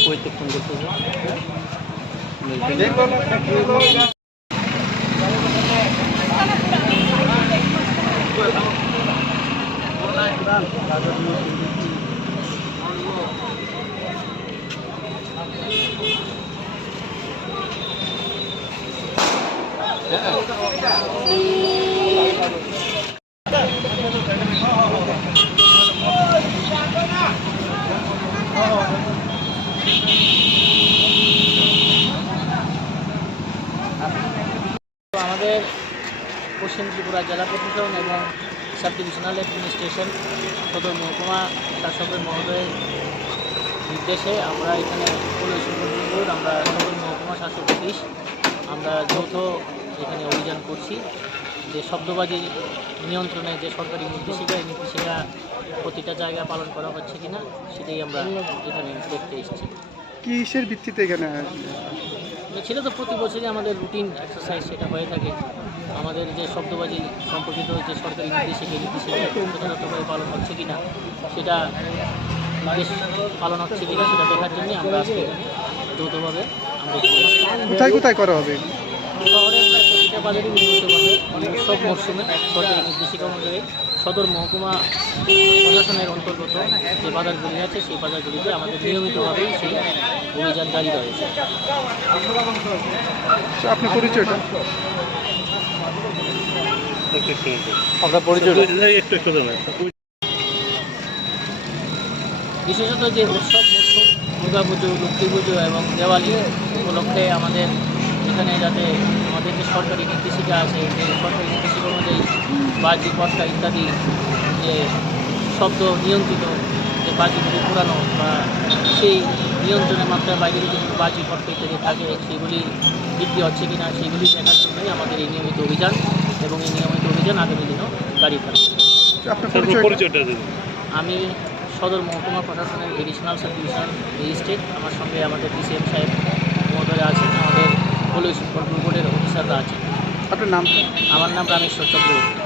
कोई तो फोन करते আমাদের পশ্চিম ত্রিপুরা জেলা প্রশাসন এবং সাব ডিভিশনাল অ্যাডমিনিস্ট্রেশন সদর মহকুমা শাসকের মহোদয়ের নির্দেশে আমরা এখানে আমরা সদর মহকুমা শাসক অফিস আমরা যৌথ এখানে অভিযান করছি যে শব্দবাজি নিয়ন্ত্রণে যে সরকারি নির্দেশিকা এই নির্দেশিকা প্রতিটা জায়গায় পালন করা হচ্ছে কিনা সেটাই আমরা এখানে দেখতে এসেছি। কিসের ভিত্তিতে এখানে ছিল তো প্রতি বছরই আমাদের রুটিন এক্সারসাইজ সেটা হয়ে থাকে। আমাদের যে শব্দবাজি সম্পর্কিত যে সরকারি নির্দেশিকা যথাযথভাবে পালন হচ্ছে কিনা সেটা নির্দেশ পালন হচ্ছে কিনা সেটা দেখার জন্যই আমরা আজকে যৌথভাবে কোথায় কোথায় করা হবে? শহরের প্রায় প্রতিটা বাজারই নিয়মিতভাবে সব মরশুমে সরকারি নির্দেশিকা অনুযায়ী সদর মহকুমা প্রশাসনের অন্তর্গত যে বাজারগুলি আছে সেই বাজারগুলিতে আমাদের নিয়মিতভাবে সেই অভিযান জারি রয়েছে। আপনার পরিচয়টা? আপনার পরিচয়টা বিশেষত যে উৎসব মরশুম দুর্গা পুজো, লক্ষ্মী পুজো এবং দেওয়ালি উপলক্ষে আমাদের এখানে যাতে আমাদের যে সরকারি নির্দেশিকা আছে যে সরকারি নির্দেশিকা অনুযায়ী বাজি পটকা ইত্যাদি যে শব্দ নিয়ন্ত্রিত যে বাজিগুলি পুরানো বা সেই নিয়ন্ত্রণের মাত্রার বাইরে যদি বাজি পটকা ইত্যাদি থাকে সেগুলি বিক্রি হচ্ছে কিনা সেগুলি দেখার জন্যই আমাদের এই নিয়মিত অভিযান এবং এই নিয়মিত অভিযান আগামী দিনও জারি থাকবে। আমি সদর মহকুমা প্রশাসনের এডিশনাল সাব ডিভিশনাল ম্যাজিস্ট্রেট, আমার সঙ্গে আমাদের ডিসিএম সাহেব মহোদয় আছেন, আমাদের পুলিশ বোর্ডের অফিসাররা আছেন। আপনার নাম? আমার নাম রামেশ্বর চক্রবর্তী।